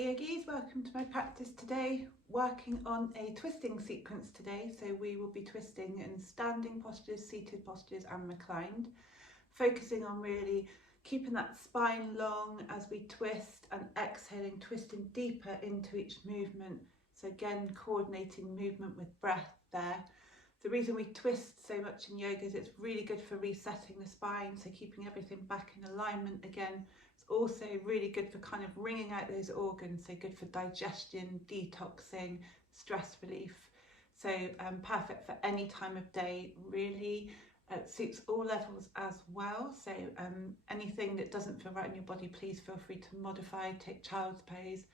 Hey yogis, welcome to my practice today. Working on a twisting sequence today, so we will be twisting in standing postures, seated postures and reclined, focusing on really keeping that spine long as we twist and exhaling, twisting deeper into each movement. So again, coordinating movement with breath there. The reason we twist so much in yoga is it's really good for resetting the spine, so keeping everything back in alignment again. It's also really good for kind of wringing out those organs, so good for digestion, detoxing, stress relief. So perfect for any time of day, really. Suits all levels as well, so anything that doesn't feel right in your body, please feel free to modify, take child's pose,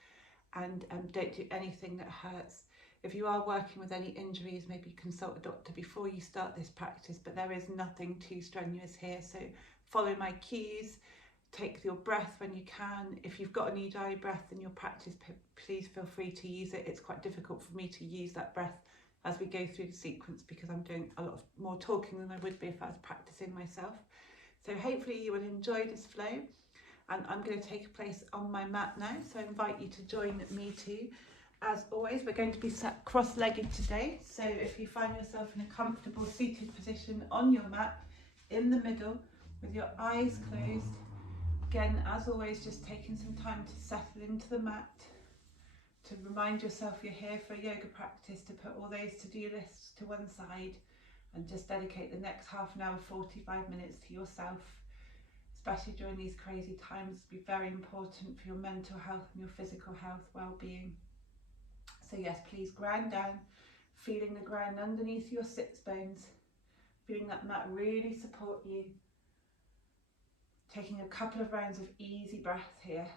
and don't do anything that hurts. If you are working with any injuries, maybe consult a doctor before you start this practice, but there is nothing too strenuous here, so follow my cues, take your breath when you can. If you've got an Ujjayi breath in your practice, please feel free to use it. It's quite difficult for me to use that breath as we go through the sequence because I'm doing a lot more talking than I would be if I was practicing myself. So hopefully you will enjoy this flow, and I'm going to take a place on my mat now, so I invite you to join me too. As always, we're going to be sat cross-legged today, so if you find yourself in a comfortable seated position on your mat in the middle with your eyes closed, again as always just taking some time to settle into the mat, to remind yourself you're here for a yoga practice, to put all those to-do lists to one side and just dedicate the next half an hour, 45 minutes to yourself, especially during these crazy times. It'll be very important for your mental health and your physical health, well-being. So yes, please ground down, feeling the ground underneath your sits bones, feeling that mat really support you. Taking a couple of rounds of easy breath here,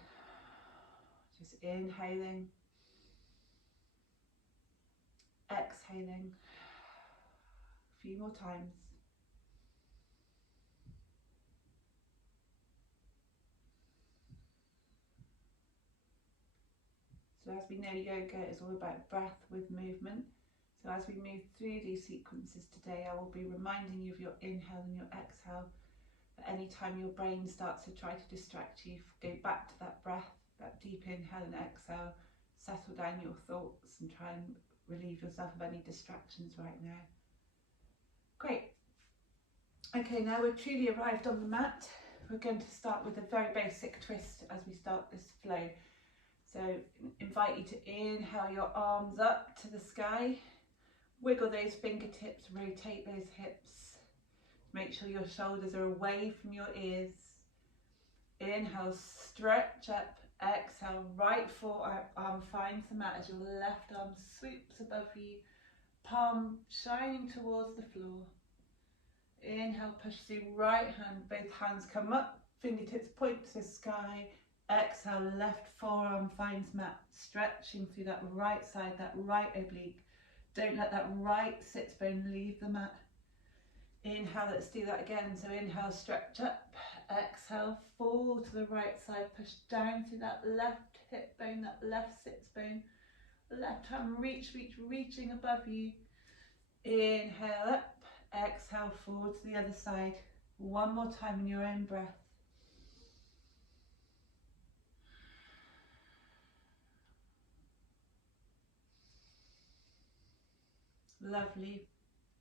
just inhaling, exhaling, a few more times. So as we know, yoga is all about breath with movement. So as we move through these sequences today, I will be reminding you of your inhale and your exhale. At any time your brain starts to try to distract you, go back to that breath, that deep inhale and exhale, settle down your thoughts and try and relieve yourself of any distractions right now. Great. Okay, now we're truly arrived on the mat. We're going to start with a very basic twist as we start this flow. So invite you to inhale your arms up to the sky, wiggle those fingertips, rotate those hips, make sure your shoulders are away from your ears. Inhale, stretch up, exhale, right forearm finds the mat as your left arm swoops above you, palm shining towards the floor. Inhale, push through right hand, both hands come up, fingertips point to the sky. Exhale, left forearm finds mat, stretching through that right side, that right oblique. Don't let that right sits bone leave the mat. Inhale, let's do that again. So inhale, stretch up. Exhale, fall to the right side, push down through that left hip bone, that left sits bone. Left hand reaching above you. Inhale up, exhale, forward to the other side. One more time in your own breath. Lovely.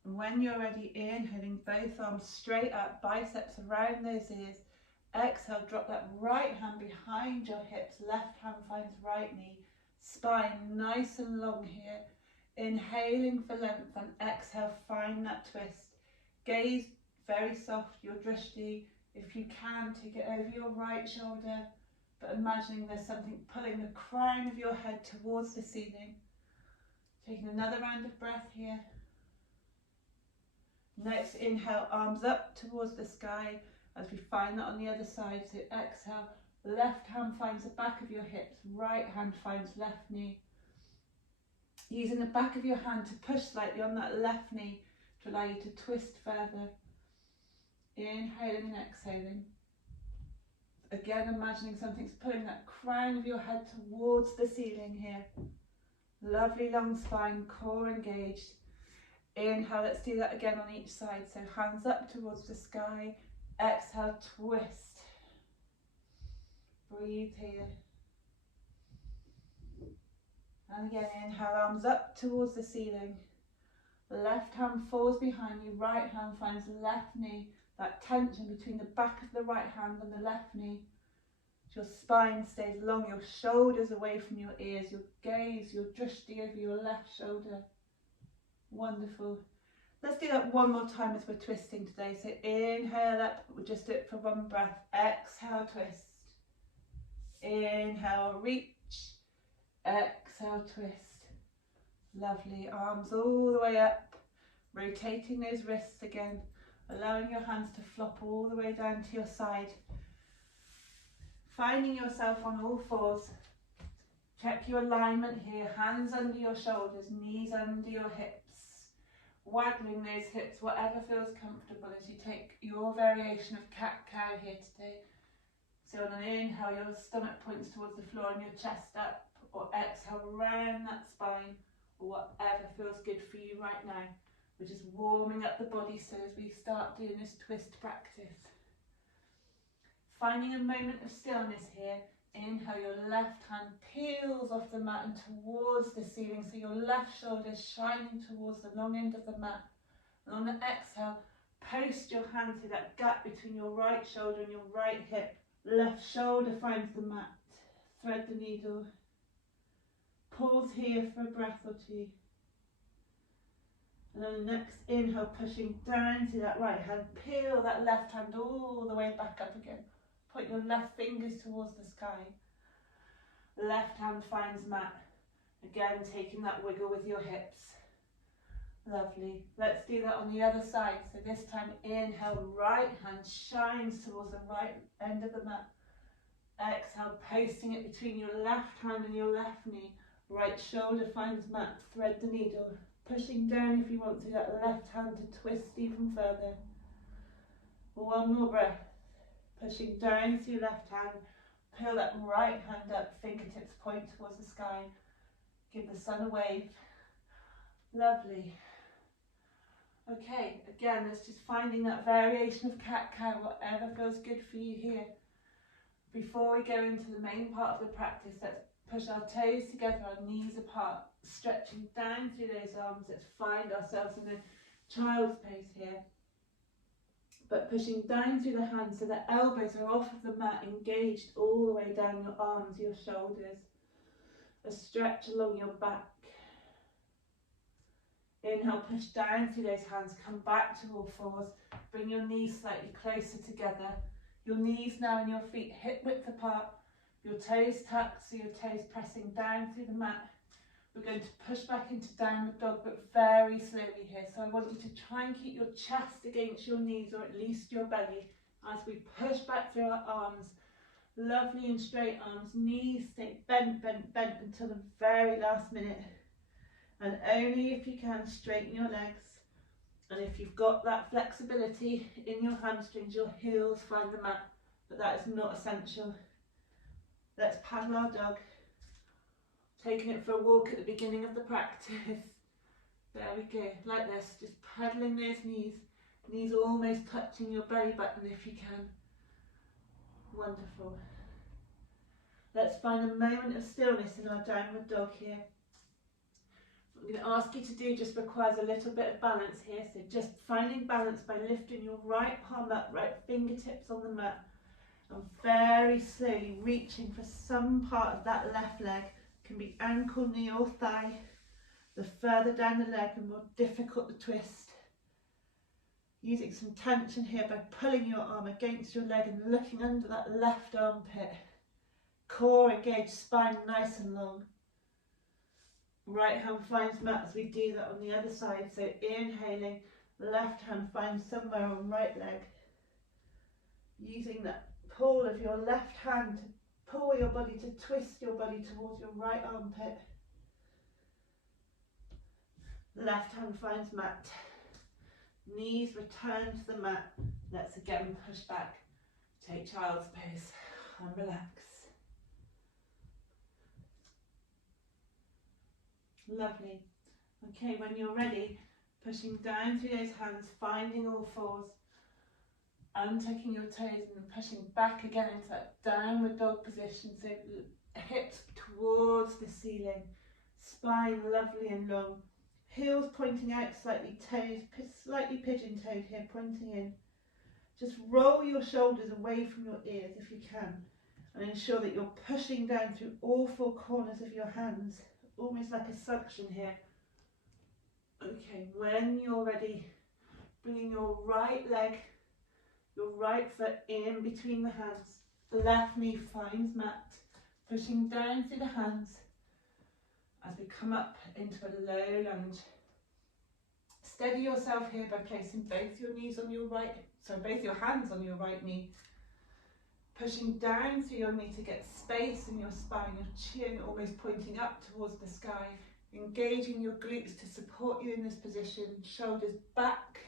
When you're ready, inhaling, both arms straight up, biceps around those ears. Exhale, drop that right hand behind your hips, left hand finds right knee. Spine nice and long here. Inhaling for length and exhale, find that twist. Gaze very soft, your drishti. If you can, take it over your right shoulder, but imagining there's something pulling the crown of your head towards the ceiling. Taking another round of breath here. Next inhale, arms up towards the sky as we find that on the other side. So exhale, left hand finds the back of your hips, right hand finds left knee. Using the back of your hand to push slightly on that left knee to allow you to twist further. Inhaling and exhaling. Again, imagining something's pulling that crown of your head towards the ceiling here. Lovely long spine, core engaged. Inhale, let's do that again on each side. So hands up towards the sky. Exhale, twist. Breathe here. And again, inhale, arms up towards the ceiling. Left hand falls behind you, right hand finds the left knee. That tension between the back of the right hand and the left knee. Your spine stays long, your shoulders away from your ears, your gaze, your drishti over your left shoulder. Wonderful. Let's do that one more time as we're twisting today. So inhale up, we'll just do it for one breath. Exhale, twist. Inhale, reach. Exhale, twist. Lovely. Arms all the way up. Rotating those wrists again. Allowing your hands to flop all the way down to your side. Finding yourself on all fours. Check your alignment here. Hands under your shoulders, knees under your hips. Waggling those hips, whatever feels comfortable as you take your variation of cat-cow here today. So on an inhale, your stomach points towards the floor and your chest up, or exhale, round that spine, or whatever feels good for you right now. We're just warming up the body so as we start doing this twist practice. Finding a moment of stillness here. Inhale, your left hand peels off the mat and towards the ceiling, so your left shoulder is shining towards the long end of the mat. And on the exhale, post your hand through that gap between your right shoulder and your right hip. Left shoulder finds the mat. Thread the needle. Pause here for a breath or two. And then the next inhale, pushing down through that right hand. Peel that left hand all the way back up again. Point your left fingers towards the sky. Left hand finds mat. Again, taking that wiggle with your hips. Lovely. Let's do that on the other side. So this time, inhale, right hand shines towards the right end of the mat. Exhale, posting it between your left hand and your left knee. Right shoulder finds mat. Thread the needle. Pushing down if you want to, that left hand to twist even further. One more breath. Pushing down with your left hand. Peel that right hand up, fingertips point towards the sky. Give the sun a wave. Lovely. Okay, again, it's just finding that variation of cat-cow, whatever feels good for you here. Before we go into the main part of the practice, let's push our toes together, our knees apart, stretching down through those arms. Let's find ourselves in a child's pose here. But pushing down through the hands so the elbows are off of the mat, engaged all the way down your arms, your shoulders. A stretch along your back. Inhale, push down through those hands, come back to all fours. Bring your knees slightly closer together. Your knees now and your feet hip width apart. Your toes tucked, so your toes pressing down through the mat. We're going to push back into downward dog, but very slowly here. So I want you to try and keep your chest against your knees, or at least your belly, as we push back through our arms. Lovely and straight arms. Knees stay bent, bent, bent until the very last minute. And only if you can, straighten your legs. And if you've got that flexibility in your hamstrings, your heels find the mat. But that is not essential. Let's paddle our dog. Taking it for a walk at the beginning of the practice. There we go, like this, just paddling those knees. Knees almost touching your belly button if you can. Wonderful. Let's find a moment of stillness in our downward dog here. What I'm going to ask you to do just requires a little bit of balance here. So just finding balance by lifting your right palm up, right fingertips on the mat. And very slowly reaching for some part of that left leg. Can be ankle, knee or thigh. The further down the leg, the more difficult the twist. Using some tension here by pulling your arm against your leg and looking under that left armpit. Core engaged, spine nice and long. Right hand finds mat as we do that on the other side. So inhaling, left hand finds somewhere on right leg. Using that pull of your left hand to pull your body, to twist your body towards your right armpit. Left hand finds mat. Knees return to the mat. Let's again push back. Take child's pose and relax. Lovely. Okay, when you're ready, pushing down through those hands, finding all fours. Untucking your toes and pushing back again into that downward dog position, so hips towards the ceiling. Spine lovely and long. Heels pointing out slightly, toes slightly pigeon-toed here, pointing in. Just roll your shoulders away from your ears if you can, and ensure that you're pushing down through all four corners of your hands, almost like a suction here. Okay, when you're ready, bringing your right leg, your right foot in between the hands. Left knee finds mat, pushing down through the hands as we come up into a low lunge. Steady yourself here by placing both your hands on your right knee. Pushing down through your knee to get space in your spine, your chin almost pointing up towards the sky. Engaging your glutes to support you in this position, shoulders back.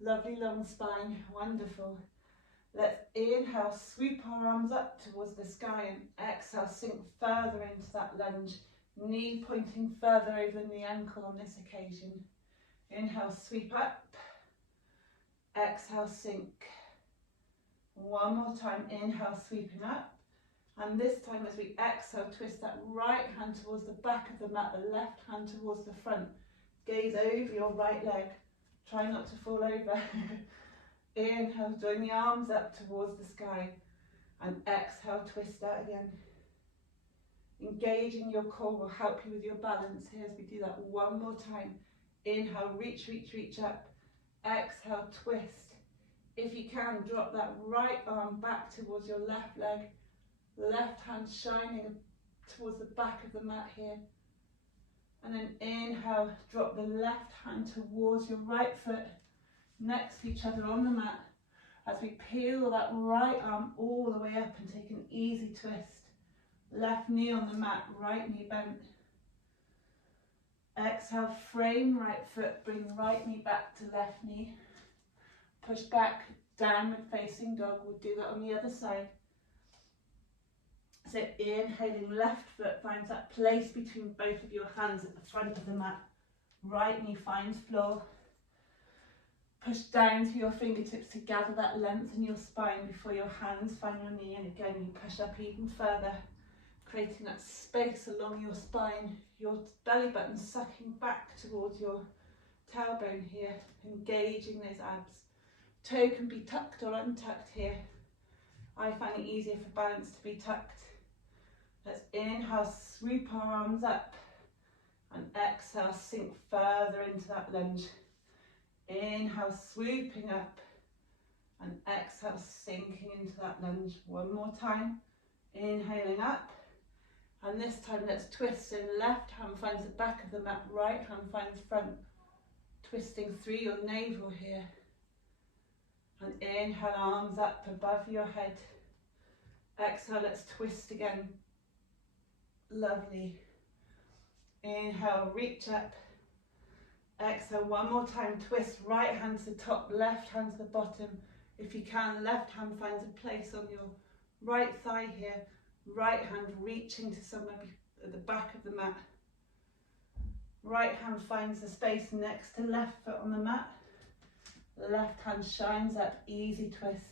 Lovely long spine, wonderful. Let's inhale, sweep our arms up towards the sky, and exhale, sink further into that lunge. Knee pointing further over than the ankle on this occasion. Inhale, sweep up. Exhale, sink. One more time, inhale, sweeping up. And this time as we exhale, twist that right hand towards the back of the mat, the left hand towards the front. Gaze over your right leg. Try not to fall over. Inhale, join the arms up towards the sky. And exhale, twist out again. Engaging your core will help you with your balance here as we do that one more time. Inhale, reach, reach, reach up. Exhale, twist. If you can, drop that right arm back towards your left leg. Left hand shining towards the back of the mat here. And then inhale, drop the left hand towards your right foot, next to each other on the mat, as we peel that right arm all the way up and take an easy twist. Left knee on the mat, right knee bent. Exhale, frame right foot, bring right knee back to left knee. Push back, downward facing dog. We'll do that on the other side. So inhaling, left foot finds that place between both of your hands at the front of the mat. Right knee finds floor. Push down to your fingertips to gather that length in your spine before your hands find your knee. And again, you push up even further, creating that space along your spine. Your belly button sucking back towards your tailbone here, engaging those abs. Toe can be tucked or untucked here. I find it easier for balance to be tucked. Let's inhale, swoop our arms up, and exhale, sink further into that lunge. Inhale, swooping up, and exhale, sinking into that lunge. One more time, inhaling up, and this time let's twist. So left hand finds the back of the mat, right hand finds front, twisting through your navel here. And inhale, arms up above your head. Exhale, let's twist again. Lovely. Inhale, reach up. Exhale, one more time, twist. Right hand to the top, left hand to the bottom. If you can, left hand finds a place on your right thigh here. Right hand reaching to somewhere at the back of the mat. Right hand finds the space next to left foot on the mat. Left hand shines up, easy twist.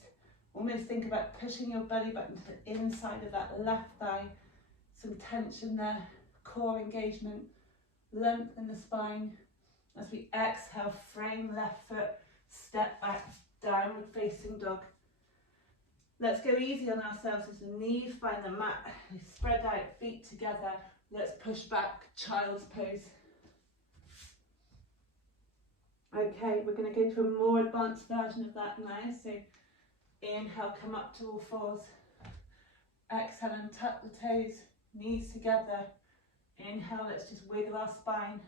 Almost think about pushing your belly button to the inside of that left thigh. Some tension there, core engagement, length in the spine. As we exhale, frame left foot, step back, downward facing dog. Let's go easy on ourselves as the knees find the mat. They spread out, feet together. Let's push back, child's pose. Okay, we're going to go to a more advanced version of that now. So inhale, come up to all fours. Exhale and tuck the toes, knees together. Inhale, let's just wiggle our spine.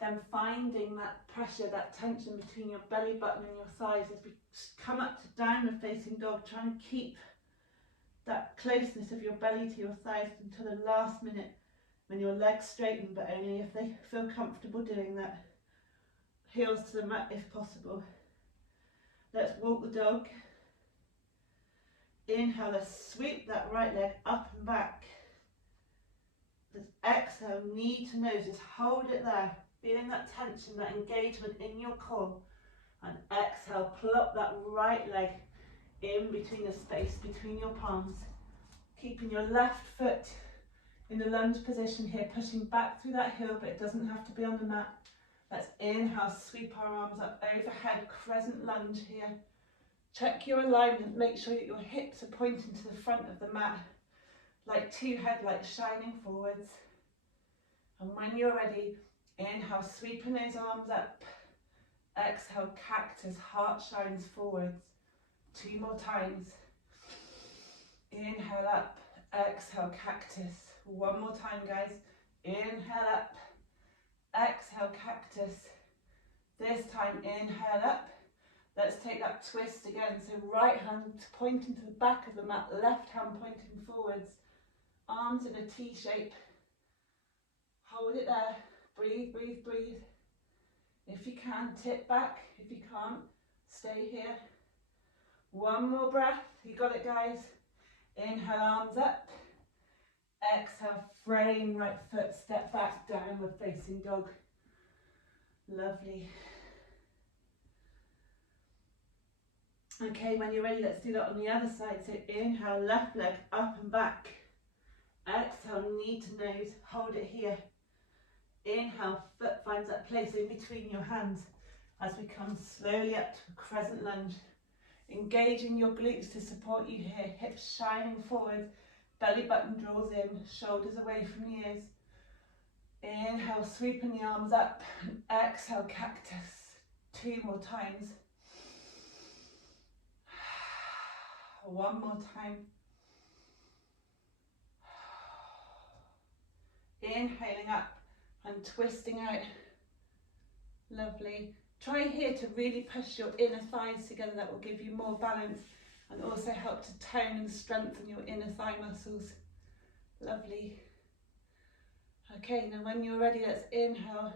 Then finding that pressure, that tension between your belly button and your thighs as we come up to downward facing dog, trying to keep that closeness of your belly to your thighs until the last minute when your legs straighten, but only if they feel comfortable doing that. Heels to the mat if possible. Let's walk the dog. Inhale, let's sweep that right leg up and back. Let's exhale, knee to nose, just hold it there. Feeling that tension, that engagement in your core. And exhale, plop that right leg in between the space between your palms. Keeping your left foot in the lunge position here, pushing back through that heel, but it doesn't have to be on the mat. Let's inhale, sweep our arms up overhead, crescent lunge here. Check your alignment, make sure that your hips are pointing to the front of the mat, like two headlights shining forwards. And when you're ready, inhale, sweeping those arms up. Exhale, cactus, heart shines forwards. 2 more times. Inhale up, exhale, cactus. 1 more time, guys. Inhale up, exhale, cactus. This time, inhale up. Let's take that twist again. So right hand pointing to the back of the mat, left hand pointing forwards. Arms in a T shape. Hold it there. Breathe, breathe, breathe. If you can, tip back. If you can't, stay here. 1 more breath. You got it, guys. Inhale, arms up. Exhale, frame right foot, step back, downward facing dog. Lovely. Okay, when you're ready, let's do that on the other side. So inhale, left leg up and back. Exhale, knee to nose, hold it here. Inhale, foot finds that place in between your hands as we come slowly up to a crescent lunge. Engaging your glutes to support you here, hips shining forward, belly button draws in, shoulders away from the ears. Inhale, sweeping the arms up, and exhale, cactus. 2 more times. 1 more time. Inhaling up and twisting out. Lovely. Try here to really push your inner thighs together. That will give you more balance and also help to tone and strengthen your inner thigh muscles. Lovely. Okay, now when you're ready, let's inhale.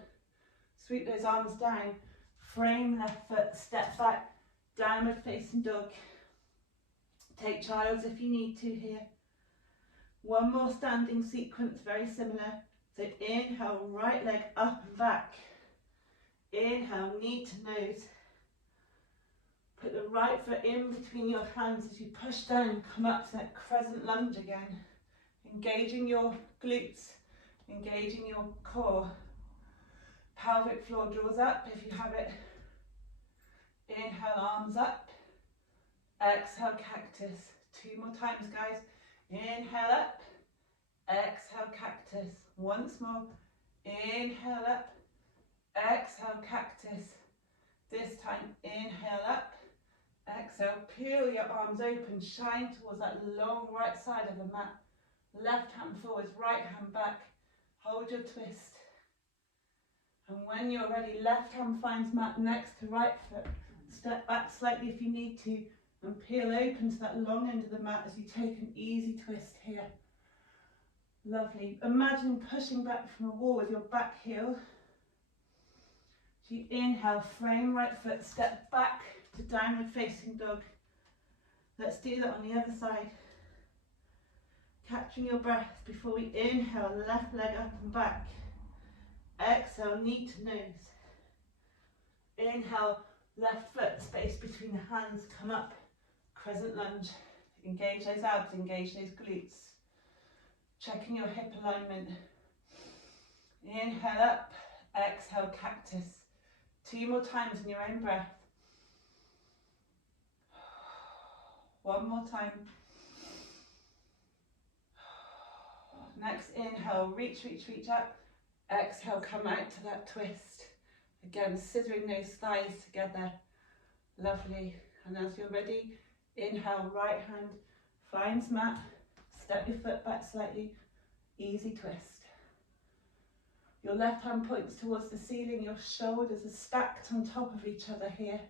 Sweep those arms down. Frame left foot, step back, downward facing dog. Take child's if you need to here. 1 more standing sequence, very similar. So inhale, right leg up and back. Inhale, knee to nose. Put the right foot in between your hands as you push down, come up to that crescent lunge again. Engaging your glutes, engaging your core. Pelvic floor draws up if you have it. Inhale, arms up. Exhale, cactus. 2 more times, guys. Inhale up. Exhale, cactus. Once more. Inhale up. Exhale, cactus. This time, inhale up. Exhale, peel your arms open. Shine towards that long right side of the mat. Left hand forwards, right hand back. Hold your twist. And when you're ready, left hand finds mat next to right foot. Step back slightly if you need to. And peel open to that long end of the mat as you take an easy twist here. Lovely. Imagine pushing back from a wall with your back heel. So you inhale, frame right foot, step back to downward facing dog. Let's do that on the other side. Capturing your breath before we inhale, left leg up and back. Exhale, knee to nose. Inhale, left foot, space between the hands, come up. Crescent lunge. Engage those abs, engage those glutes. Checking your hip alignment. Inhale up, exhale, cactus. 2 more times in your own breath. 1 more time. Next inhale, reach, reach, reach up. Exhale, come out to that twist. Again, scissoring those thighs together. Lovely. And as you're ready, inhale, right hand finds mat. Step your foot back slightly. Easy twist. Your left hand points towards the ceiling. Your shoulders are stacked on top of each other here.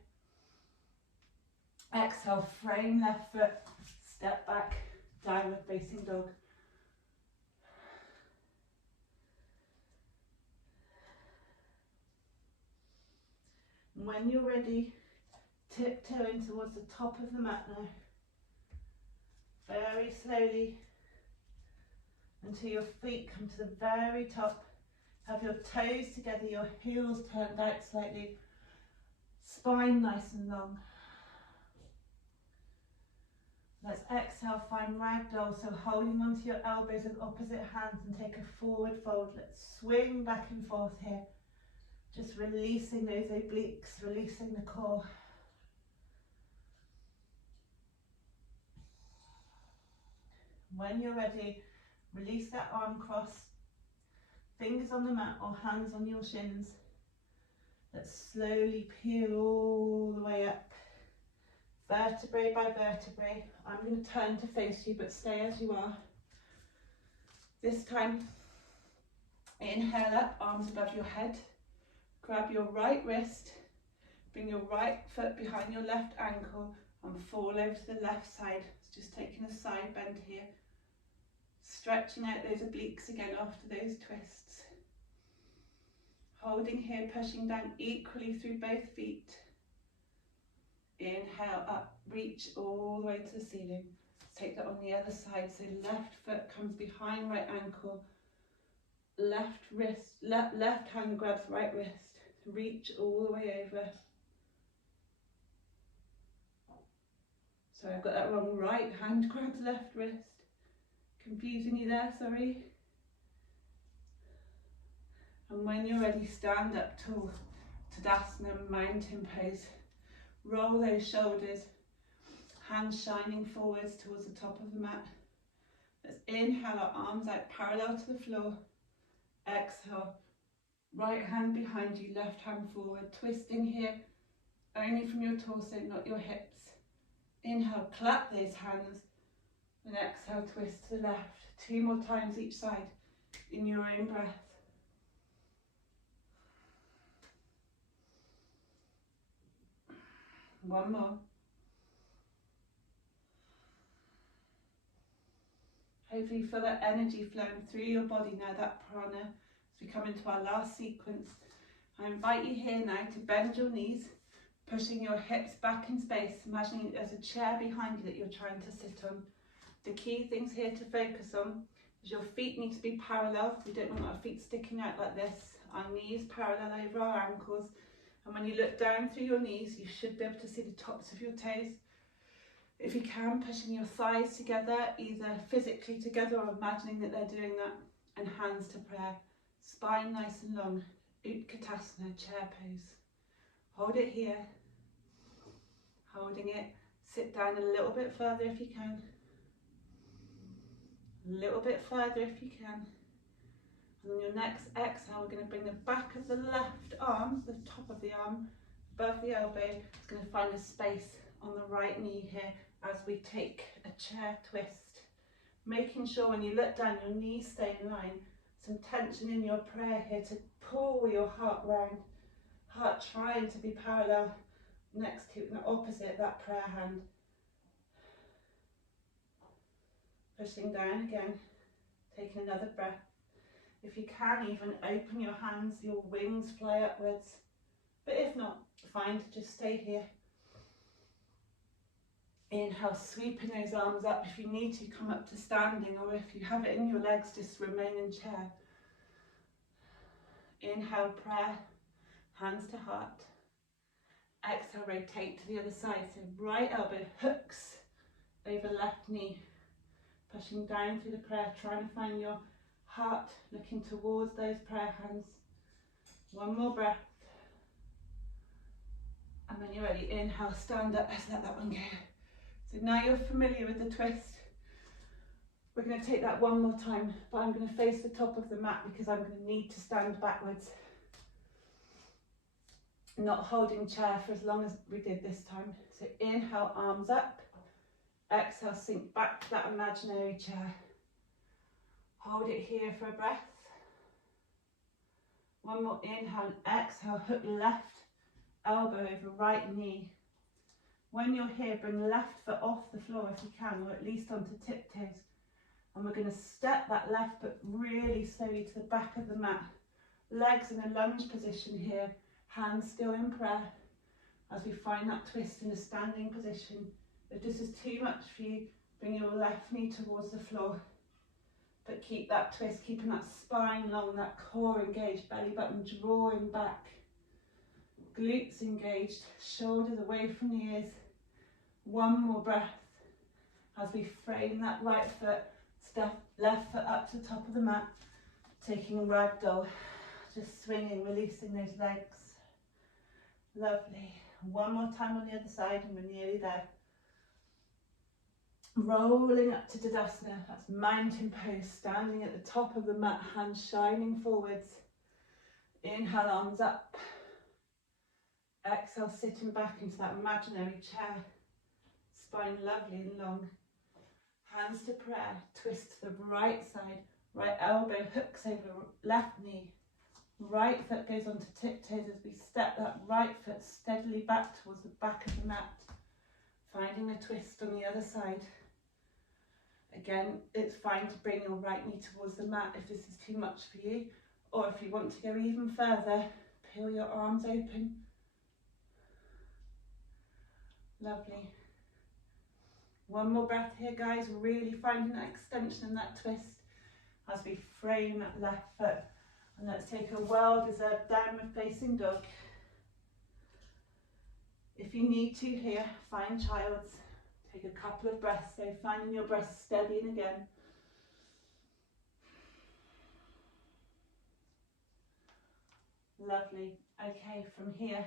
Exhale, frame left foot. Step back, downward facing dog. When you're ready, tiptoe in towards the top of the mat now. Very slowly until your feet come to the very top. Have your toes together, your heels turned out slightly. Spine nice and long. Let's exhale, find ragdoll, so holding onto your elbows with opposite hands and take a forward fold. Let's swing back and forth here. Just releasing those obliques, releasing the core. When you're ready, release that arm cross, fingers on the mat or hands on your shins. Let's slowly peel all the way up, vertebrae by vertebrae. I'm going to turn to face you, but stay as you are. This time, inhale up, arms above your head. Grab your right wrist, bring your right foot behind your left ankle and fall over to the left side. It's just taking a side bend here. Stretching out those obliques again after those twists. Holding here, pushing down equally through both feet. Inhale up, reach all the way to the ceiling. Let's take that on the other side. So left foot comes behind right ankle. Left wrist, left hand grabs right wrist. Reach all the way over. Sorry, I've got that wrong. Right hand grabs left wrist. Confusing you there, sorry. And when you're ready, stand up tall, Tadasana, mountain pose. Roll those shoulders, hands shining forwards towards the top of the mat. Let's inhale, our arms out parallel to the floor. Exhale, right hand behind you, left hand forward, twisting here, only from your torso, not your hips. Inhale, clap those hands, and exhale, twist to the left. 2 more times each side in your own breath. One more. Hopefully you feel that energy flowing through your body now, that prana, as we come into our last sequence. I invite you here now to bend your knees, pushing your hips back in space, imagining there's a chair behind you that you're trying to sit on. The key things here to focus on is your feet need to be parallel. We don't want our feet sticking out like this. Our knees parallel over our ankles. And when you look down through your knees, you should be able to see the tops of your toes. If you can, pushing your thighs together, either physically together or imagining that they're doing that, and hands to prayer. Spine nice and long, Utkatasana, chair pose. Hold it here, holding it. Sit down a little bit further if you can. A little bit further if you can. And on your next exhale, we're going to bring the back of the left arm, the top of the arm, above the elbow. It's going to find a space on the right knee here as we take a chair twist. Making sure when you look down, your knees stay in line. Some tension in your prayer here to pull your heart round. Heart trying to be parallel next to, the opposite, that prayer hand. Pushing down again, taking another breath. If you can, even open your hands, your wings fly upwards. But if not, fine, just stay here. Inhale, sweeping those arms up. If you need to, come up to standing, or if you have it in your legs, just remain in chair. Inhale, prayer, hands to heart. Exhale, rotate to the other side. So right elbow hooks over left knee. Pushing down through the prayer, trying to find your heart, looking towards those prayer hands. One more breath. And when you're ready, inhale, stand up, let's let that one go. So now you're familiar with the twist. We're going to take that one more time, but I'm going to face the top of the mat because I'm going to need to stand backwards. Not holding chair for as long as we did this time. So inhale, arms up. Exhale, sink back to that imaginary chair. Hold it here for a breath. One more inhale and exhale, hook left elbow over right knee. When you're here, bring left foot off the floor if you can, or at least onto tiptoes. And we're going to step that left foot really slowly to the back of the mat. Legs in a lunge position here, hands still in prayer as we find that twist in a standing position. If this is too much for you, bring your left knee towards the floor. But keep that twist, keeping that spine long, that core engaged, belly button drawing back. Glutes engaged, shoulders away from the ears. One more breath. as we frame that right foot, step left foot up to the top of the mat, taking ragdoll, just swinging, releasing those legs. Lovely. One more time on the other side and we're nearly there. Rolling up to Tadasana, that's mountain pose, standing at the top of the mat, hands shining forwards. Inhale, arms up. Exhale, sitting back into that imaginary chair. Spine lovely and long. Hands to prayer, twist to the right side. Right elbow hooks over left knee. Right foot goes onto tiptoes as we step that right foot steadily back towards the back of the mat. Finding a twist on the other side. Again, it's fine to bring your right knee towards the mat if this is too much for you. Or if you want to go even further, peel your arms open. Lovely. One more breath here, guys. Really finding that extension and that twist as we frame that left foot. And let's take a well-deserved downward facing dog. If you need to here, find child's. Take a couple of breaths, so finding your breath steadying again. Lovely. Okay, from here,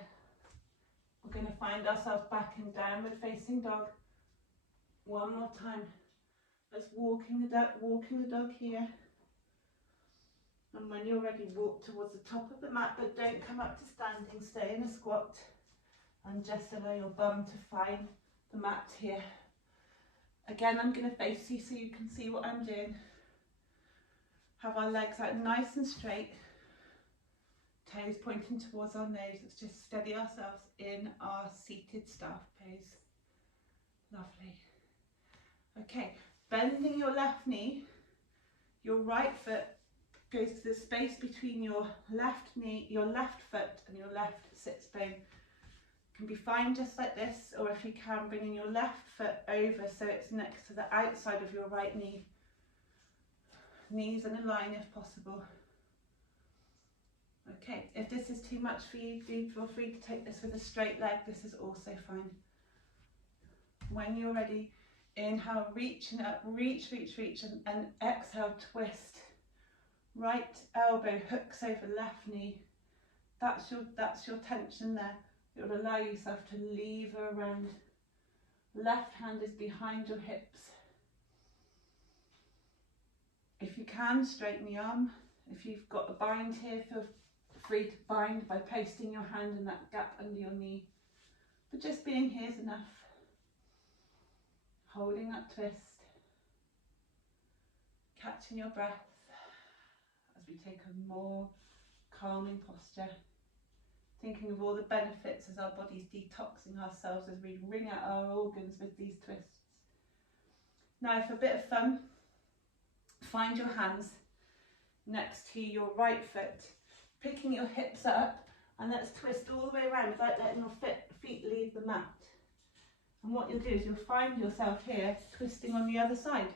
we're going to find ourselves back in downward facing dog. One more time. Let's walking the dog here. And when you're ready, walk towards the top of the mat, but don't come up to standing. Stay in a squat and just allow your bum to find the mat here. Again, I'm going to face you so you can see what I'm doing. Have our legs out nice and straight. Toes pointing towards our nose. Let's just steady ourselves in our seated staff pose. Lovely. Okay, bending your left knee, your right foot goes to the space between your left knee, your left foot and your left sits bone. Can be fine just like this, or if you can, bringing your left foot over so it's next to the outside of your right knee. Knees in a line if possible. Okay, if this is too much for you, do feel free to take this with a straight leg. This is also fine. When you're ready, inhale, reaching up, reach, and exhale, twist. Right elbow hooks over left knee. That's your tension there. You'll allow yourself to lever around. Left hand is behind your hips. If you can, straighten the arm. If you've got a bind here, feel free to bind by pasting your hand in that gap under your knee. But just being here is enough. Holding that twist. Catching your breath as we take a more calming posture. Thinking of all the benefits as our body's detoxing ourselves as we wring out our organs with these twists. Now for a bit of fun, find your hands next to your right foot, picking your hips up, and let's twist all the way around without letting your feet leave the mat. And what you'll do is you'll find yourself here twisting on the other side.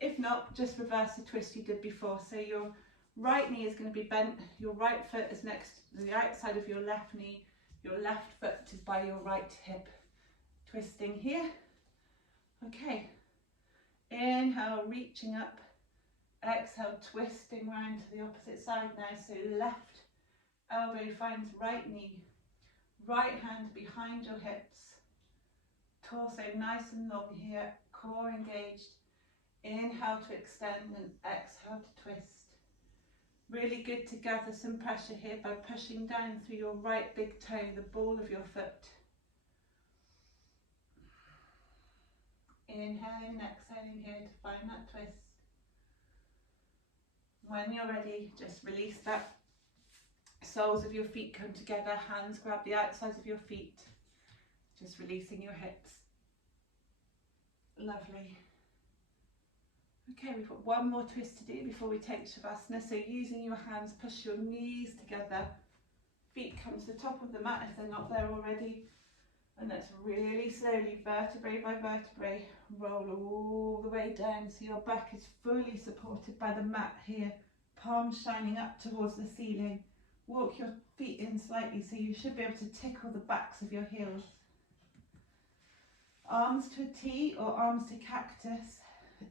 If not, just reverse the twist you did before. So your right knee is going to be bent, your right foot is next to the outside of your left knee, your left foot is by your right hip. Twisting here. Okay. Inhale, reaching up. Exhale, twisting round to the opposite side now. So left elbow finds right knee, right hand behind your hips. Torso nice and long here, core engaged. Inhale to extend and exhale to twist. Really good to gather some pressure here by pushing down through your right big toe, the ball of your foot. Inhaling and exhaling here to find that twist. When you're ready, just release that. Soles of your feet come together, hands grab the outsides of your feet. Just releasing your hips. Lovely. Okay, we've got one more twist to do before we take Shavasana. So using your hands, push your knees together. Feet come to the top of the mat if they're not there already. And let's really slowly, vertebrae by vertebrae, roll all the way down so your back is fully supported by the mat here. Palms shining up towards the ceiling. Walk your feet in slightly so you should be able to tickle the backs of your heels. Arms to a T or arms to cactus.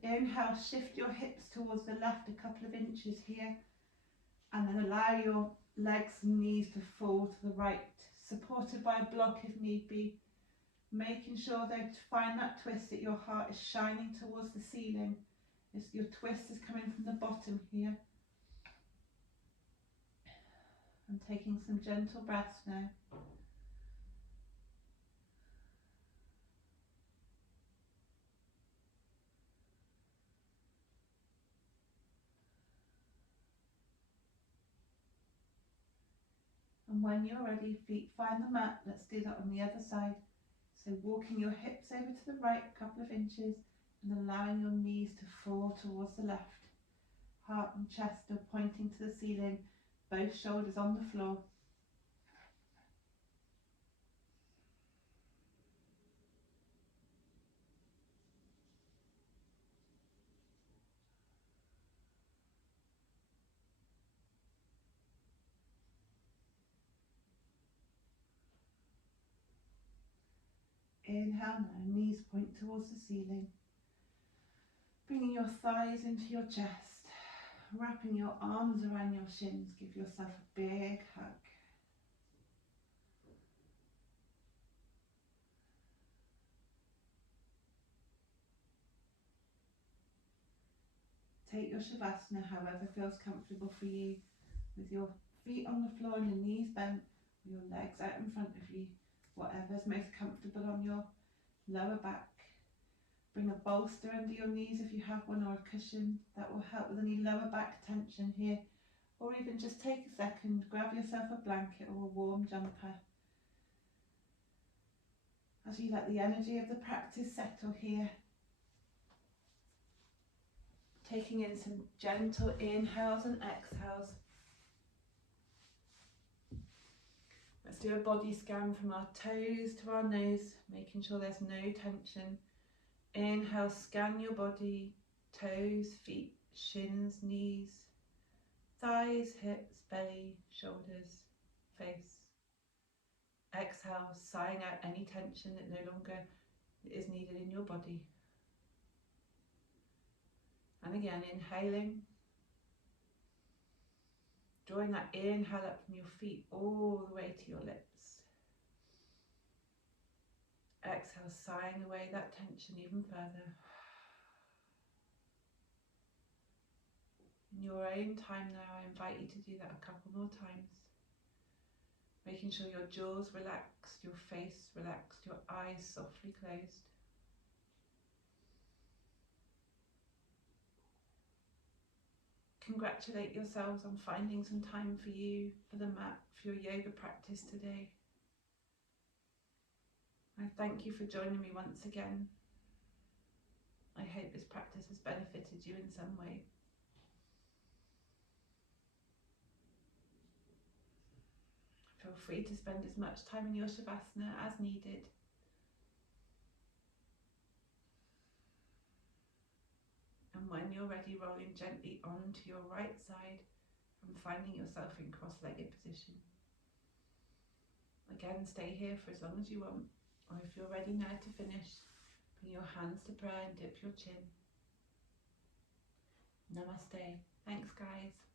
Inhale, shift your hips towards the left a couple of inches here, and then allow your legs and knees to fall to the right, supported by a block if need be. Making sure though to find that twist that your heart is shining towards the ceiling. Your twist is coming from the bottom here. I'm taking some gentle breaths now. And when you're ready, feet find the mat. Let's do that on the other side. So walking your hips over to the right a couple of inches and allowing your knees to fall towards the left. Heart and chest are pointing to the ceiling, both shoulders on the floor. Inhale now, knees point towards the ceiling. Bringing your thighs into your chest, wrapping your arms around your shins. Give yourself a big hug. Take your Shavasana however feels comfortable for you, with your feet on the floor and your knees bent, your legs out in front of you, whatever's most comfortable on your lower back. Bring a bolster under your knees if you have one, or a cushion. That will help with any lower back tension here. Or even just take a second, grab yourself a blanket or a warm jumper. As you let the energy of the practice settle here. Taking in some gentle inhales and exhales. Let's do a body scan from our toes to our nose, making sure there's no tension. Inhale, scan your body, toes, feet, shins, knees, thighs, hips, belly, shoulders, face. Exhale, sighing out any tension that no longer is needed in your body. And again, inhaling, drawing that inhale up from your feet all the way to your lips. Exhale, sighing away that tension even further. In your own time now, I invite you to do that a couple more times. Making sure your jaws relaxed, your face relaxed, your eyes softly closed. Congratulate yourselves on finding some time for you, for the mat, for your yoga practice today. I thank you for joining me once again. I hope this practice has benefited you in some way. Feel free to spend as much time in your Shavasana as needed. And when you're ready, rolling gently onto your right side and finding yourself in cross-legged position. Again, stay here for as long as you want. Or if you're ready now to finish, bring your hands to prayer and dip your chin. Namaste. Thanks, guys.